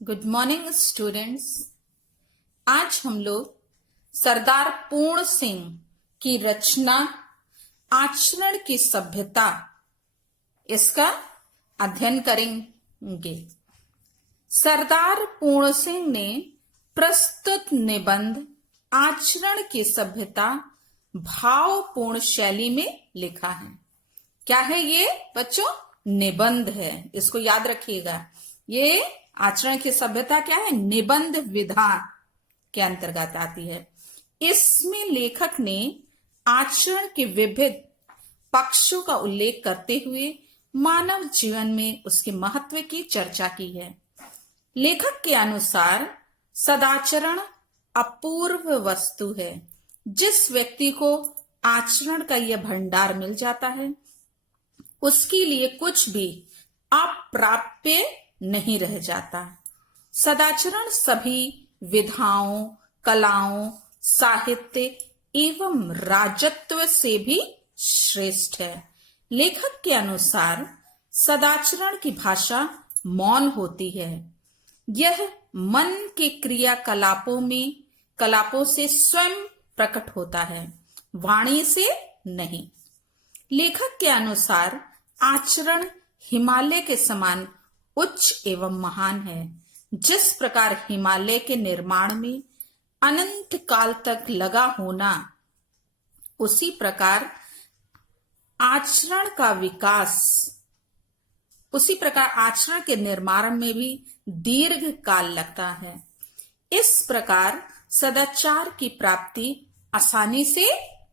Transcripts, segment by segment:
Good morning students. आज हम लोग सरदार पूर्ण सिंह की रचना आचरण की सभ्यता इसका अध्ययन करेंगे। सरदार पूर्ण सिंह ने प्रस्तुत निबंध आचरण की सभ्यता भावपूर्ण शैली में लिखा है। क्या है ये बच्चों? निबंध है, इसको याद रखिएगा। ये आचरण की सभ्यता क्या है? निबंध विधा के अंतर्गत आती है। इसमें लेखक ने आचरण के विविध पक्षों का उल्लेख करते हुए मानव जीवन में उसके महत्व की चर्चा की है। लेखक के अनुसार सदाचरण अपूर्व वस्तु है। जिस व्यक्ति को आचरण का यह भंडार मिल जाता है, उसके लिए कुछ भी अप्राप्य नहीं रह जाता। सदाचरण सभी विधाओं, कलाओं, साहित्य एवं राजत्व से भी श्रेष्ठ है। लेखक के अनुसार सदाचरण की भाषा मौन होती है। यह मन के कलापों से स्वयं प्रकट होता है, वाणी से नहीं। लेखक के अनुसार आचरण हिमालय के समान उच्च एवं महान है। जिस प्रकार हिमालय के निर्माण में अनंत काल तक लगा होना, उसी प्रकार आचरण के निर्माण में भी दीर्घ काल लगता है। इस प्रकार सदाचार की प्राप्ति आसानी से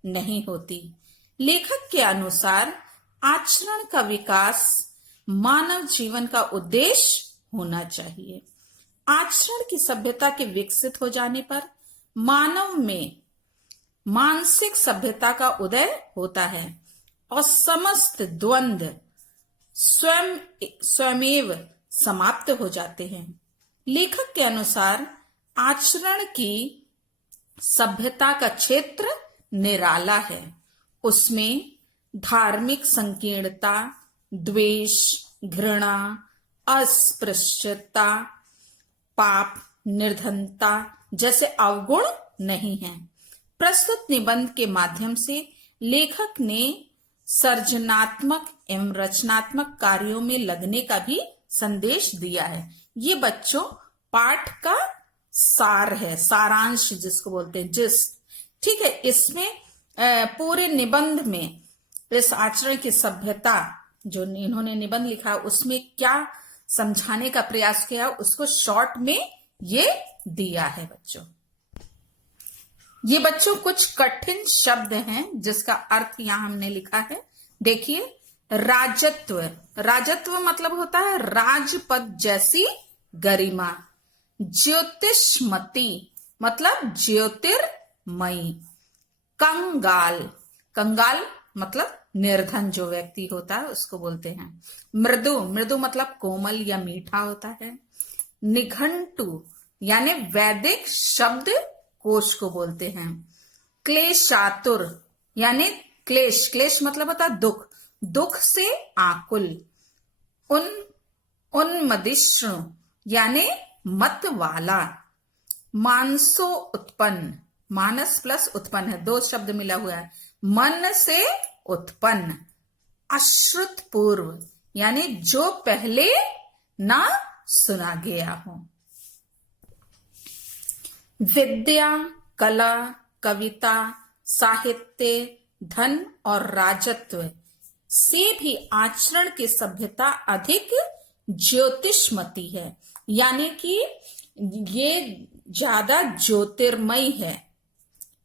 नहीं होती। लेखक के अनुसार आचरण का विकास मानव जीवन का उद्देश्य होना चाहिए। आचरण की सभ्यता के विकसित हो जाने पर मानव में मानसिक सभ्यता का उदय होता है और समस्त द्वंद्व स्वयमेव समाप्त हो जाते हैं। लेखक के अनुसार आचरण की सभ्यता का क्षेत्र निराला है। उसमें धार्मिक संकीर्णता, द्वेष, घृणा, अस्पृश्यता, पाप, निर्धनता जैसे अवगुण नहीं हैं। प्रस्तुत निबंध के माध्यम से लेखक ने सर्जनात्मक एवं रचनात्मक कार्यों में लगने का भी संदेश दिया है। ये बच्चों पाठ का सार है, सारांश जिसको बोलते हैं, ठीक है। इसमें पूरे निबंध में इस आचरण की सभ्यता जो इन्होंने निबंध लिखा, उसमें क्या समझाने का प्रयास किया, उसको शॉर्ट में ये दिया है बच्चों। ये बच्चों कुछ कठिन शब्द हैं जिसका अर्थ यहां हमने लिखा है। देखिए, राजत्व। राजत्व मतलब होता है राजपद जैसी गरिमा। ज्योतिषमती मतलब ज्योतिर्मयी। कंगाल, कंगाल मतलब निर्धन जो व्यक्ति होता है उसको बोलते हैं। मृदु, मृदु मतलब कोमल या मीठा होता है। निघंटु यानी वैदिक शब्द कोश को बोलते हैं। क्लेशातुर यानी क्लेश मतलब होता है दुख, दुख से आकुल। उन्मदिष्णु यानी मत वाला। मानसो उत्पन्न, मानस प्लस उत्पन्न है, दो शब्द मिला हुआ है, मन से उत्पन्न। अश्रुत पूर्व यानी जो पहले ना सुना गया हो। विद्या, कला, कविता, साहित्य, धन और राजत्व से भी आचरण की सभ्यता अधिक ज्योतिषमती है, यानी कि ये ज्यादा ज्योतिर्मय है।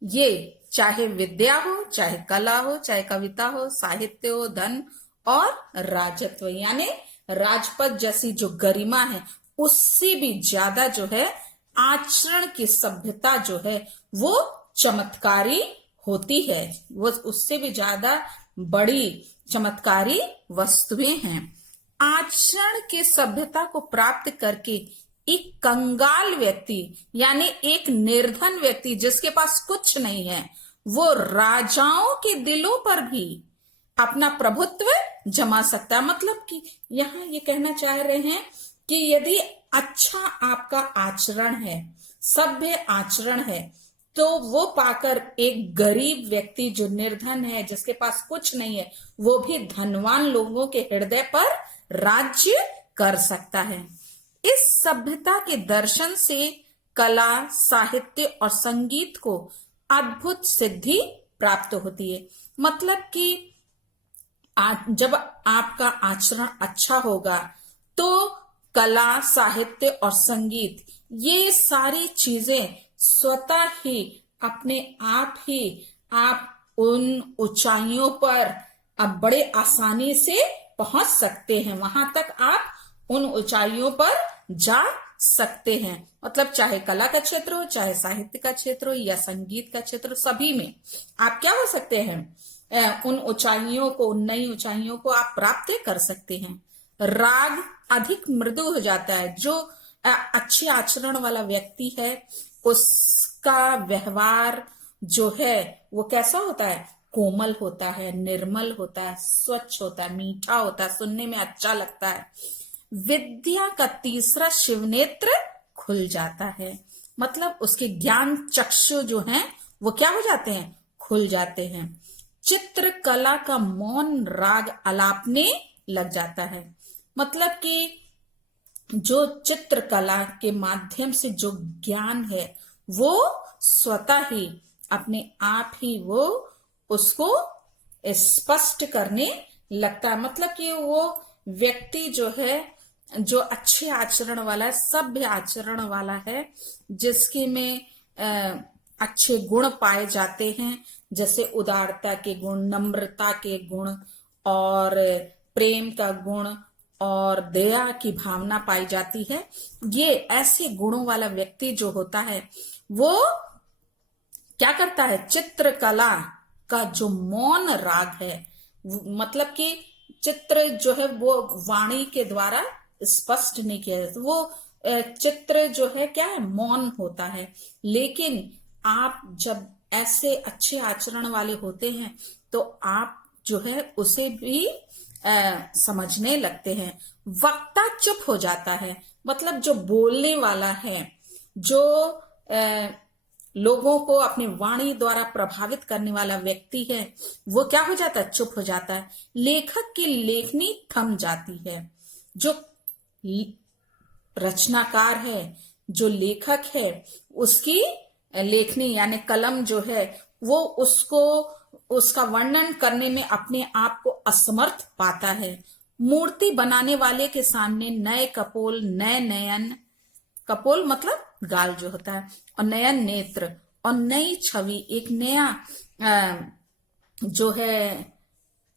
ये चाहे विद्या हो, चाहे कला हो, चाहे कविता हो, साहित्य हो, धन और राजत्व यानी राजपद जैसी जो गरिमा है, उससे भी ज्यादा जो है आचरण की सभ्यता जो है वो चमत्कारी होती है। वो उससे भी ज्यादा बड़ी चमत्कारी वस्तुएं हैं। आचरण की सभ्यता को प्राप्त करके एक कंगाल व्यक्ति यानी एक निर्धन व्यक्ति जिसके पास कुछ नहीं है, वो राजाओं के दिलों पर भी अपना प्रभुत्व जमा सकता है। मतलब कि यहां ये कहना चाह रहे हैं कि यदि अच्छा आपका आचरण है, सभ्य आचरण है, तो वो पाकर एक गरीब व्यक्ति जो निर्धन है, जिसके पास कुछ नहीं है, वो भी धनवान लोगों के हृदय पर राज्य कर सकता है। इस सभ्यता के दर्शन से कला, साहित्य और संगीत को अद्भुत सिद्धि प्राप्त होती है। मतलब कि जब आपका आचरण अच्छा होगा तो कला, साहित्य और संगीत, ये सारी चीजें स्वतः ही अपने आप ही आप उन ऊंचाइयों पर अब बड़े आसानी से पहुंच सकते हैं। वहां तक आप उन ऊंचाइयों पर जा सकते हैं। मतलब चाहे कला का क्षेत्र हो, चाहे साहित्य का क्षेत्र हो या संगीत का क्षेत्र हो, सभी में आप क्या हो सकते हैं, उन ऊंचाइयों को, नई ऊंचाइयों को आप प्राप्त कर सकते हैं। राग अधिक मृदु हो जाता है। जो अच्छे आचरण वाला व्यक्ति है, उसका व्यवहार जो है वो कैसा होता है, कोमल होता है, निर्मल होता है, स्वच्छ होता है, मीठा होता है, सुनने में अच्छा लगता है। विद्या का तीसरा शिवनेत्र खुल जाता है। मतलब उसके ज्ञान चक्षु जो हैं वो क्या हो जाते हैं, खुल जाते हैं। चित्रकला का मौन राग अलापने लग जाता है। मतलब कि जो चित्रकला के माध्यम से जो ज्ञान है वो स्वतः ही अपने आप ही वो उसको स्पष्ट करने लगता है। मतलब कि वो व्यक्ति जो है, जो अच्छे आचरण वाला है, सभ्य आचरण वाला है, जिसके में अच्छे गुण पाए जाते हैं, जैसे उदारता के गुण, नम्रता के गुण और प्रेम का गुण और दया की भावना पाई जाती है। ये ऐसे गुणों वाला व्यक्ति जो होता है वो क्या करता है, चित्रकला का जो मौन राग है, मतलब कि चित्र जो है वो वाणी के द्वारा स्पष्ट नहीं किया जाता, वो चित्र जो है क्या है, मौन होता है। लेकिन आप जब ऐसे अच्छे आचरण वाले होते हैं तो आप जो है उसे भी समझने लगते हैं। वक्ता चुप हो जाता है। मतलब जो बोलने वाला है, जो लोगों को अपनी वाणी द्वारा प्रभावित करने वाला व्यक्ति है, वो क्या हो जाता है, चुप हो जाता है। लेखक की लेखनी थम जाती है। जो रचनाकार है, जो लेखक है, उसकी लेखनी यानी कलम जो है वो उसको, उसका वर्णन करने में अपने आप को असमर्थ पाता है। मूर्ति बनाने वाले के सामने नए कपोल, नए नयन, कपोल मतलब गाल जो होता है, और नयन नेत्र और नई छवि, एक नया जो है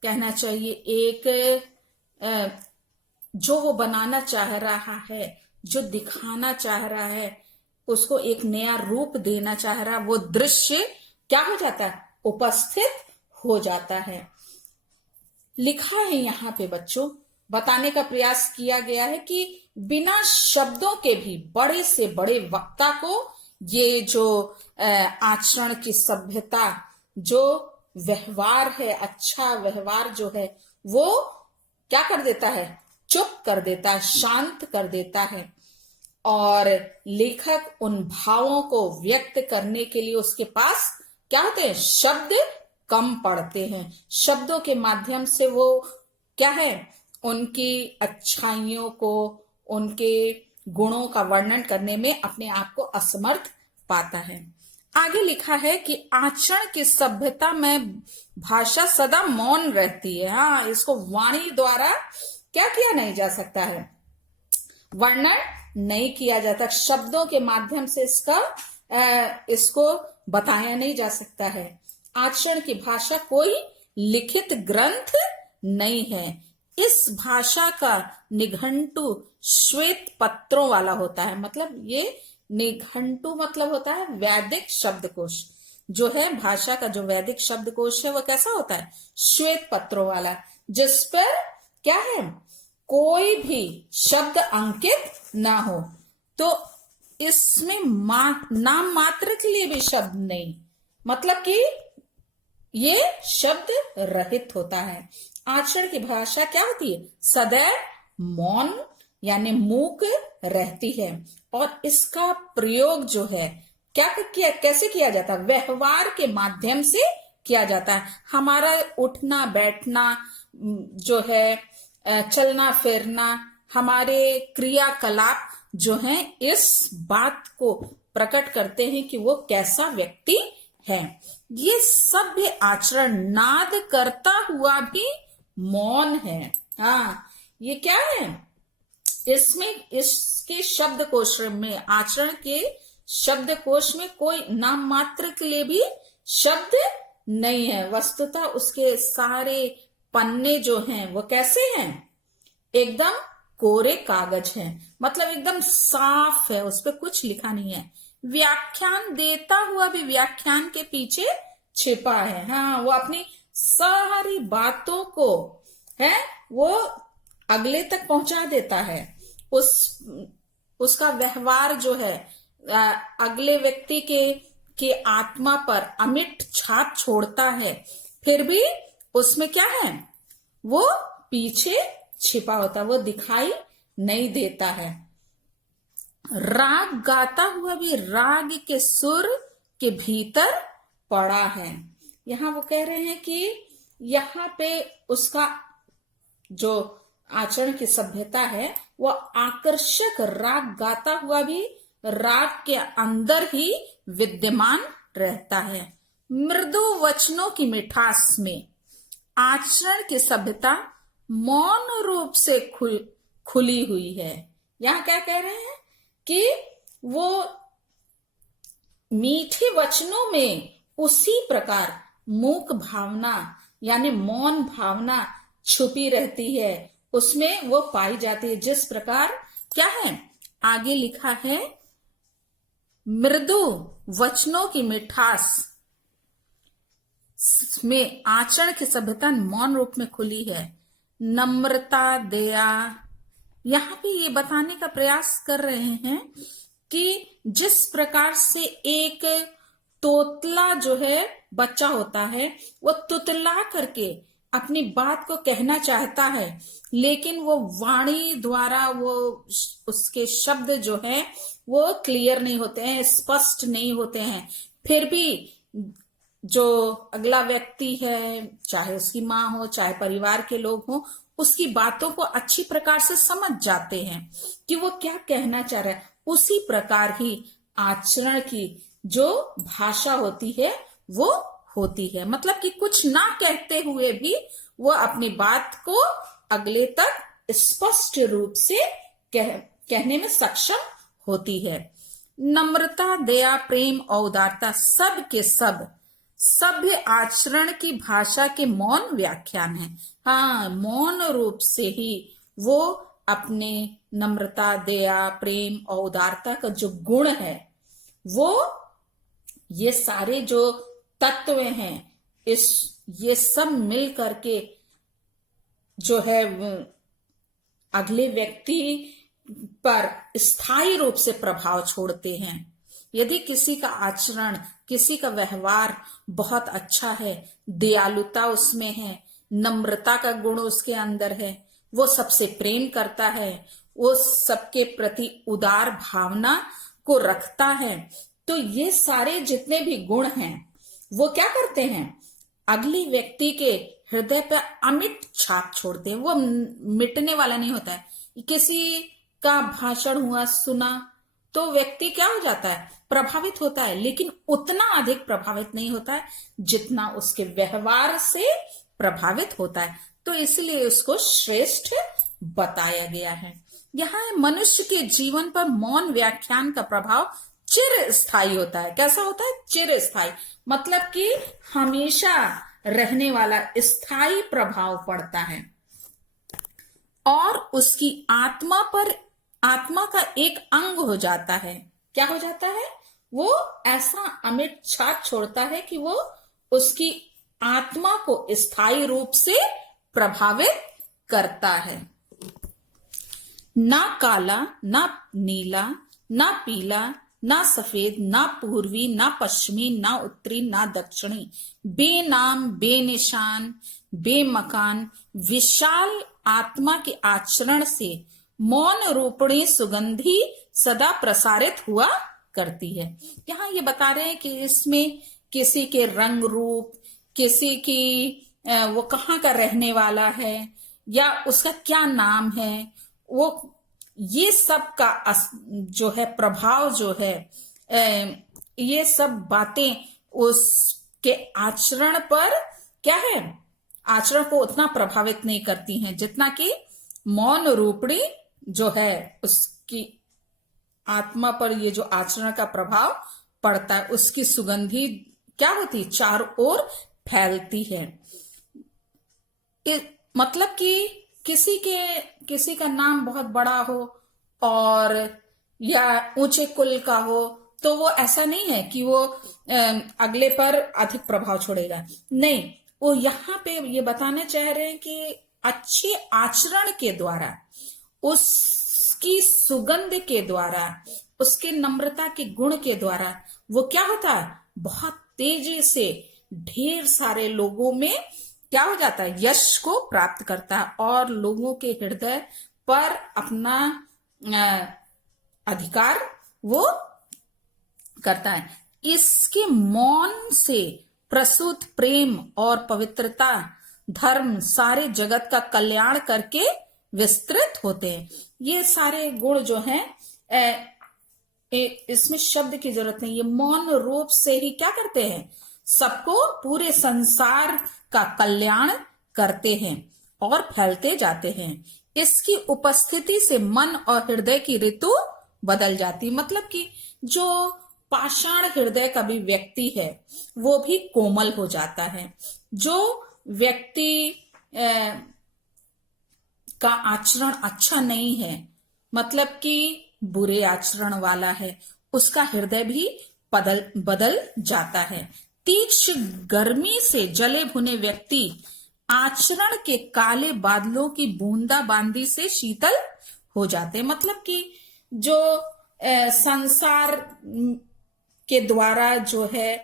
कहना चाहिए, एक जो वो बनाना चाह रहा है, जो दिखाना चाह रहा है, उसको एक नया रूप देना चाह रहा है, वो दृश्य क्या हो जाता है, उपस्थित हो जाता है। लिखा है यहाँ पे बच्चों, बताने का प्रयास किया गया है कि बिना शब्दों के भी बड़े से बड़े वक्ता को ये जो आचरण की सभ्यता, जो व्यवहार है, अच्छा व्यवहार जो है, वो क्या कर देता है, चुप कर देता है, शांत कर देता है। और लेखक उन भावों को व्यक्त करने के लिए उसके पास क्या होते हैं, शब्द कम पड़ते हैं। शब्दों के माध्यम से वो क्या है, उनकी अच्छाइयों को, उनके गुणों का वर्णन करने में अपने आप को असमर्थ पाता है। आगे लिखा है कि आचरण की सभ्यता में भाषा सदा मौन रहती है। हाँ, इसको वाणी द्वारा क्या किया नहीं जा सकता है, वर्णन नहीं किया जाता, शब्दों के माध्यम से इसको बताया नहीं जा सकता है। आचरण की भाषा कोई लिखित ग्रंथ नहीं है। इस भाषा का निघंटु श्वेत पत्रों वाला होता है। मतलब ये निघंटु मतलब होता है वैदिक शब्दकोश, जो है भाषा का जो वैदिक शब्दकोश है वो कैसा होता है, श्वेत पत्रों वाला, जिस पर क्या है, कोई भी शब्द अंकित ना हो। तो इसमें नाम मात्र के लिए भी शब्द नहीं, मतलब कि ये शब्द रहित होता है। आचरण की भाषा क्या होती है, सदैव मौन यानी मूक रहती है। और इसका प्रयोग जो है कैसे किया जाता है? व्यवहार के माध्यम से किया जाता है। हमारा उठना बैठना जो है, चलना फिरना, हमारे क्रियाकलाप जो हैं इस बात को प्रकट करते हैं कि वो कैसा व्यक्ति है। ये सभ्य आचरण नाद करता हुआ भी मौन है। हाँ, ये क्या है? इसमें इसके शब्दकोश में, आचरण के शब्दकोश में कोई नाम मात्र के लिए भी शब्द नहीं है। वस्तुतः उसके सारे पन्ने जो हैं वो कैसे हैं? एकदम कोरे कागज हैं, मतलब एकदम साफ है, उस पर कुछ लिखा नहीं है। व्याख्यान देता हुआ भी व्याख्यान के पीछे छिपा है। हाँ, वो अपनी सारी बातों को है वो अगले तक पहुंचा देता है। उसका व्यवहार जो है अगले व्यक्ति के आत्मा पर अमिट छाप छोड़ता है, फिर भी उसमें क्या है? वो पीछे छिपा होता है, वो दिखाई नहीं देता है। राग गाता हुआ भी राग के सुर के भीतर पड़ा है। यहां वो कह रहे हैं कि यहाँ पे उसका जो आचरण की सभ्यता है वो आकर्षक राग गाता हुआ भी राग के अंदर ही विद्यमान रहता है। मृदु वचनों की मिठास में आचरण की सभ्यता मौन रूप से खुली हुई है। यहाँ क्या कह रहे हैं कि वो मीठे वचनों में उसी प्रकार मूक भावना यानी मौन भावना छुपी रहती है, उसमें वो पाई जाती है। जिस प्रकार क्या है आगे लिखा है, मृदु वचनों की मिठास में आचरण की सभ्यता मौन रूप में खुली है। नम्रता, दया, यहां पे ये बताने का प्रयास कर रहे हैं कि जिस प्रकार से एक तोतला जो है बच्चा होता है वो तुतला करके अपनी बात को कहना चाहता है, लेकिन वो वाणी द्वारा वो उसके शब्द जो है वो क्लियर नहीं होते हैं, स्पष्ट नहीं होते हैं। फिर भी जो अगला व्यक्ति है, चाहे उसकी माँ हो चाहे परिवार के लोग हो, उसकी बातों को अच्छी प्रकार से समझ जाते हैं कि वो क्या कहना चाह रहा है। उसी प्रकार ही आचरण की जो भाषा होती है वो होती है, मतलब कि कुछ ना कहते हुए भी वो अपनी बात को अगले तक स्पष्ट रूप से कहने में सक्षम होती है। नम्रता, दया, प्रेम और उदारता सब के सब सभ्य आचरण की भाषा के मौन व्याख्यान है। हाँ, मौन रूप से ही वो अपने नम्रता, दया, प्रेम और उदारता का जो गुण है वो ये सारे जो तत्व हैं ये सब मिल करके जो है अगले व्यक्ति पर स्थायी रूप से प्रभाव छोड़ते हैं। यदि किसी का आचरण, किसी का व्यवहार बहुत अच्छा है, दयालुता उसमें है, नम्रता का गुण उसके अंदर है, वो सबसे प्रेम करता है, वो सबके प्रति उदार भावना को रखता है, तो ये सारे जितने भी गुण हैं वो क्या करते हैं? अगले व्यक्ति के हृदय पर अमिट छाप छोड़ते हैं। वो मिटने वाला नहीं होता है। किसी का भाषण हुआ, सुना, तो व्यक्ति क्या हो जाता है? प्रभावित होता है, लेकिन उतना अधिक प्रभावित नहीं होता है जितना उसके व्यवहार से प्रभावित होता है। तो इसलिए उसको श्रेष्ठ बताया गया है। यहाँ मनुष्य के जीवन पर मौन व्याख्यान का प्रभाव चिर स्थायी होता है। कैसा होता है? चिर स्थायी, मतलब कि हमेशा रहने वाला स्थायी प्रभाव पड़ता है और उसकी आत्मा पर, आत्मा का एक अंग हो जाता है। क्या हो जाता है? वो ऐसा अमिट छाप छोड़ता है कि वो उसकी आत्मा को स्थायी रूप से प्रभावित करता है। ना काला, ना नीला, ना पीला, ना सफेद, ना पूर्वी, ना पश्चिमी, ना उत्तरी, ना दक्षिणी, बेनाम, बेनिशान, बेमकान, विशाल आत्मा के आचरण से मौन रूपणी सुगंधी सदा प्रसारित हुआ करती है। यहाँ ये बता रहे हैं कि इसमें किसी के रंग रूप, किसी की वो कहाँ का रहने वाला है या उसका क्या नाम है, वो ये सब का जो है प्रभाव जो है, ये सब बातें उसके आचरण पर क्या है, आचरण को उतना प्रभावित नहीं करती हैं जितना कि मौन रूपणी जो है उसकी आत्मा पर ये जो आचरण का प्रभाव पड़ता है, उसकी सुगंधी क्या होती, चारों ओर फैलती है। मतलब कि किसी का नाम बहुत बड़ा हो और या ऊंचे कुल का हो, तो वो ऐसा नहीं है कि वो अगले पर अधिक प्रभाव छोड़ेगा, नहीं, वो यहाँ पे ये बताना चाह रहे हैं कि अच्छे आचरण के द्वारा, उसकी सुगंध के द्वारा, उसके नम्रता के गुण के द्वारा वो क्या होता है, बहुत तेजी से ढेर सारे लोगों में क्या हो जाता है, यश को प्राप्त करता है और लोगों के हृदय पर अपना अधिकार वो करता है। इसके मौन से प्रसूत प्रेम और पवित्रता, धर्म सारे जगत का कल्याण करके विस्तृत होते हैं। ये सारे गुण जो हैं, इसमें शब्द की जरूरत नहीं, ये मौन रूप से ही क्या करते हैं, सबको, पूरे संसार का कल्याण करते हैं और फैलते जाते हैं। इसकी उपस्थिति से मन और हृदय की ऋतु बदल जाती, मतलब कि जो पाषाण हृदय का भी व्यक्ति है वो भी कोमल हो जाता है। जो व्यक्ति का आचरण अच्छा नहीं है, मतलब कि बुरे आचरण वाला है, उसका हृदय भी बदल जाता है। तीक्ष्ण गर्मी से जले भुने व्यक्ति आचरण के काले बादलों की बूंदाबांदी से शीतल हो जाते, मतलब कि जो संसार के द्वारा जो है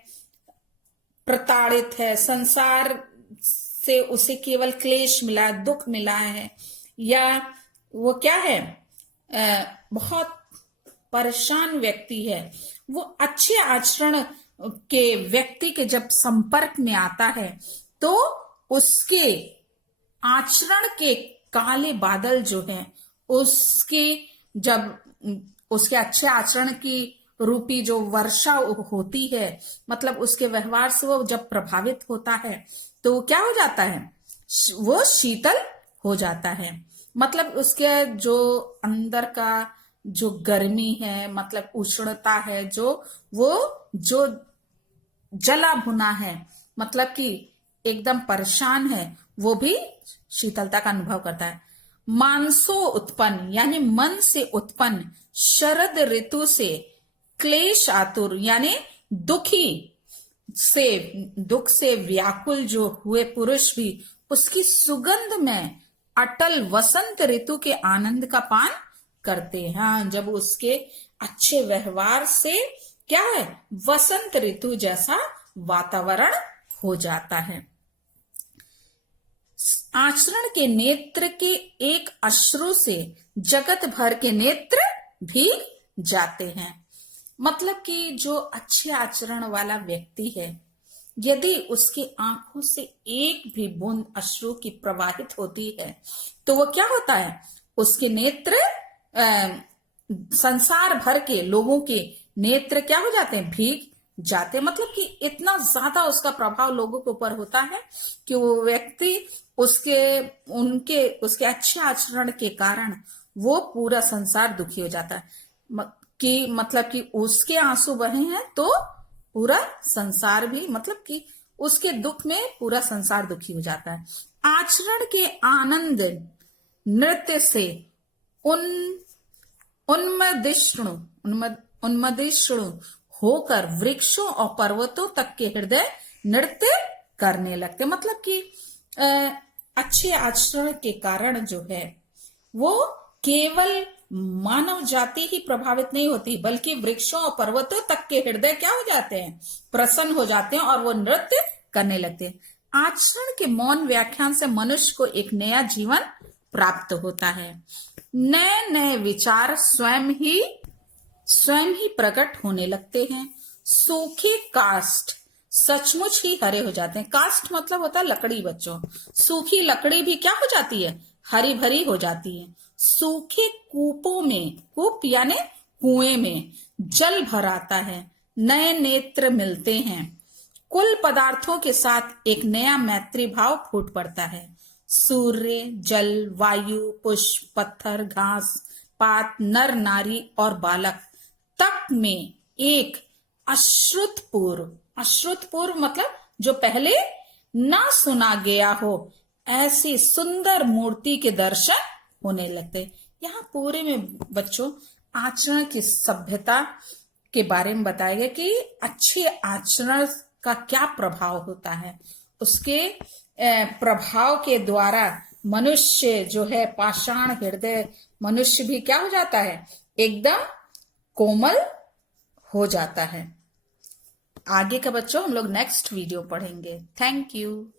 प्रताड़ित है, संसार से उसे केवल क्लेश मिला, दुख मिला है, या वो क्या है, बहुत परेशान व्यक्ति है, वो अच्छे आचरण के व्यक्ति के जब संपर्क में आता है तो उसके आचरण के काले बादल जो हैं, उसके जब उसके अच्छे आचरण की रूपी जो वर्षा होती है, मतलब उसके व्यवहार से वो जब प्रभावित होता है तो वो क्या हो जाता है, वो शीतल हो जाता है। मतलब उसके जो अंदर का जो गर्मी है, मतलब उष्णता है, वो जो जला भुना है, मतलब कि एकदम परेशान है, वो भी शीतलता का अनुभव करता है। मानसो उत्पन्न यानी मन से उत्पन्न शरद ऋतु से क्लेश आतुर यानी दुख से व्याकुल जो हुए पुरुष भी उसकी सुगंध में अटल वसंत ऋतु के आनंद का पान करते हैं। हाँ, जब उसके अच्छे व्यवहार से क्या है, वसंत ऋतु जैसा वातावरण हो जाता है। आचरण के नेत्र के एक अश्रु से जगत भर के नेत्र भीग जाते हैं। मतलब कि जो अच्छे आचरण वाला व्यक्ति है, यदि उसकी आंखों से एक भी बूंद अश्रु की प्रवाहित होती है तो वो क्या होता है, उसके नेत्र संसार भर के लोगों के नेत्र क्या हो जाते हैं, भीग जाते। मतलब कि इतना ज्यादा उसका प्रभाव लोगों के ऊपर होता है कि वो व्यक्ति उसके अच्छे आचरण के कारण वो पूरा संसार दुखी हो जाता है कि मतलब कि उसके आंसू बहे हैं तो पूरा संसार भी, मतलब कि उसके दुख में पूरा संसार दुखी हो जाता है। आचरण के आनंद नृत्य से उन्मदिष्णु होकर वृक्षों और पर्वतों तक के हृदय नृत्य करने लगते। मतलब कि अच्छे आचरण के कारण जो है वो केवल मानव जाति ही प्रभावित नहीं होती, बल्कि वृक्षों और पर्वतों तक के हृदय क्या हो जाते हैं, प्रसन्न हो जाते हैं और वो नृत्य करने लगते हैं। आचरण के मौन व्याख्यान से मनुष्य को एक नया जीवन प्राप्त होता है। नए नए विचार स्वयं ही प्रकट होने लगते हैं। सूखी काष्ठ सचमुच ही हरे हो जाते हैं। काष्ठ मतलब होता है लकड़ी बच्चों। सूखी लकड़ी भी क्या हो जाती है? हरी भरी हो जाती है। सूखे कूपों में, कूप यानी कुएं में जल भर आता है, नए नेत्र मिलते हैं। कुल पदार्थों के साथ एक नया मैत्री भाव फूट पड़ता है। सूर्य, जल, वायु, पुष्प, पत्थर, घास, पात, नर नारी और बालक तक में एक अश्रुतपूर्व मतलब जो पहले ना सुना गया हो, ऐसी सुंदर मूर्ति के दर्शन होने लगते। यहाँ पूरे में बच्चों आचरण की सभ्यता के बारे में बताया गया कि अच्छे आचरण का क्या प्रभाव होता है। उसके प्रभाव के द्वारा मनुष्य जो है पाषाण हृदय मनुष्य भी क्या हो जाता है? एकदम कोमल हो जाता है। आगे का बच्चों हम लोग नेक्स्ट वीडियो पढ़ेंगे। Thank you.